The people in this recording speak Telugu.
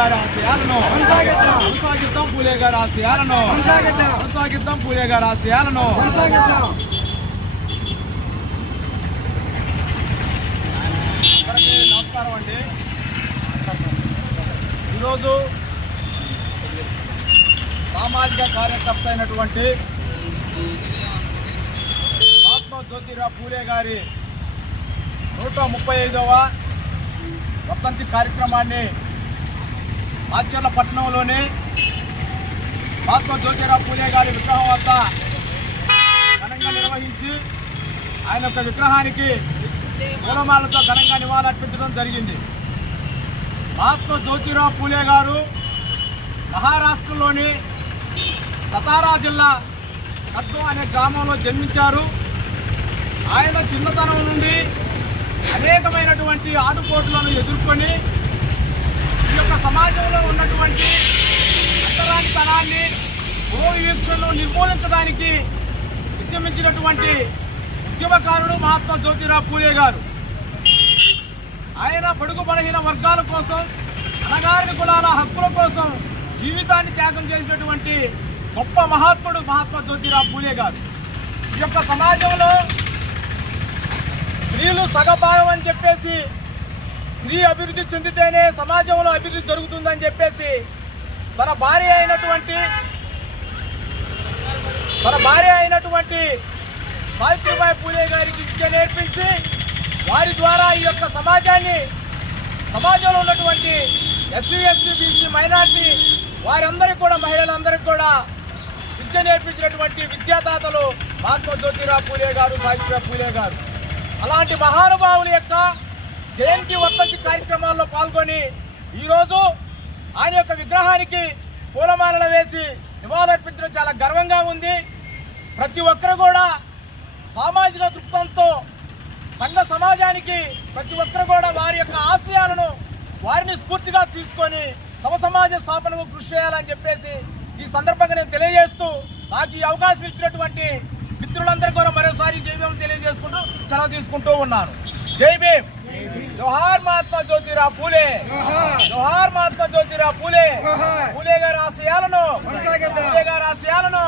గారి ఆశయాలను కొనసాగిద్దాం. పూలే గారి ఆశయాలను కొనసాగిద్దాం. పూలే గారి ఆశయాలను నమస్కారం అండి. ఈరోజు సామాజిక కార్యకర్త అయినటువంటి మహాత్మా జ్యోతిరావు పూలే గారి 135వ వర్ధంతి కార్యక్రమాన్ని మాచర్ల పట్టణంలోని మహాత్మా జ్యోతిరావు పూలే గారి విగ్రహం వద్ద ఘనంగా నిర్వహించి ఆయన యొక్క విగ్రహానికి పూలమాలతో ఘనంగా నివాళులర్పించడం జరిగింది. మహాత్మా జ్యోతిరావు పూలే గారు మహారాష్ట్రలోని సతారా జిల్లా కద్దు అనే గ్రామంలో జన్మించారు. ఆయన చిన్నతనం నుండి అనేకమైనటువంటి ఆటుపోట్లను ఎదుర్కొని ఈ యొక్క సమాజంలో ఉన్నటువంటి అంతరానితనాన్ని వివక్షను నిర్మూలించడానికి ఉద్యమించినటువంటి ఉద్యమకారుడు మహాత్మా జ్యోతిరావు పూలే గారు. ఆయన బడుగు బలహీన వర్గాల కోసం, అణగారిన కులాల హక్కుల కోసం జీవితాన్ని త్యాగం చేసినటువంటి గొప్ప మహాత్ముడు మహాత్మా జ్యోతిరావు పూలే గారు. ఈ యొక్క సమాజంలో స్త్రీలు సగభాగం అని చెప్పేసి, స్త్రీ అభివృద్ధి చెందితేనే సమాజంలో అభివృద్ధి జరుగుతుందని చెప్పేసి తన భార్య అయినటువంటి సావిత్రిబాయి పూలే గారికి విద్య నేర్పించి వారి ద్వారా ఈ యొక్క సమాజంలో ఉన్నటువంటి ఎస్సీ, ఎస్టీ, బీసీ, మైనార్టీ వారందరికీ కూడా, మహిళలందరికీ కూడా విద్య నేర్పించినటువంటి విద్యాదాతలు మహాత్మా జ్యోతిరావు పూలే గారు, సావిత్రిబాయి పూలే గారు. అలాంటి మహానుభావుల యొక్క జయంతి వర్ధంతి కార్యక్రమాల్లో పాల్గొని ఈరోజు ఆయన యొక్క విగ్రహానికి పూలమాలలు వేసి నివాళులర్పించడం చాలా గర్వంగా ఉంది. ప్రతి ఒక్కరు కూడా సామాజిక దృక్పథంతో సంఘ సమాజానికి ప్రతి ఒక్కరు కూడా వారి యొక్క ఆశయాలను వారిని స్ఫూర్తిగా తీసుకొని సమసమాజ స్థాపనకు కృషి చేయాలని చెప్పేసి ఈ సందర్భంగా నేను తెలియజేస్తూ, నాకు ఈ అవకాశం ఇచ్చినటువంటి మిత్రులందరికీ కూడా మరోసారి జై భీమ్ తెలియజేసుకుంటూ సెలవు తీసుకుంటూ ఉన్నాను. జై భీమ్. జోహార్ మహాత్మా జ్యోతిరావు పూలే. జోహార్ మహాత్మా జ్యోతిరావు పూలే. పూలే గారి ఆశయాలను పూలే గారి ఆశయాలను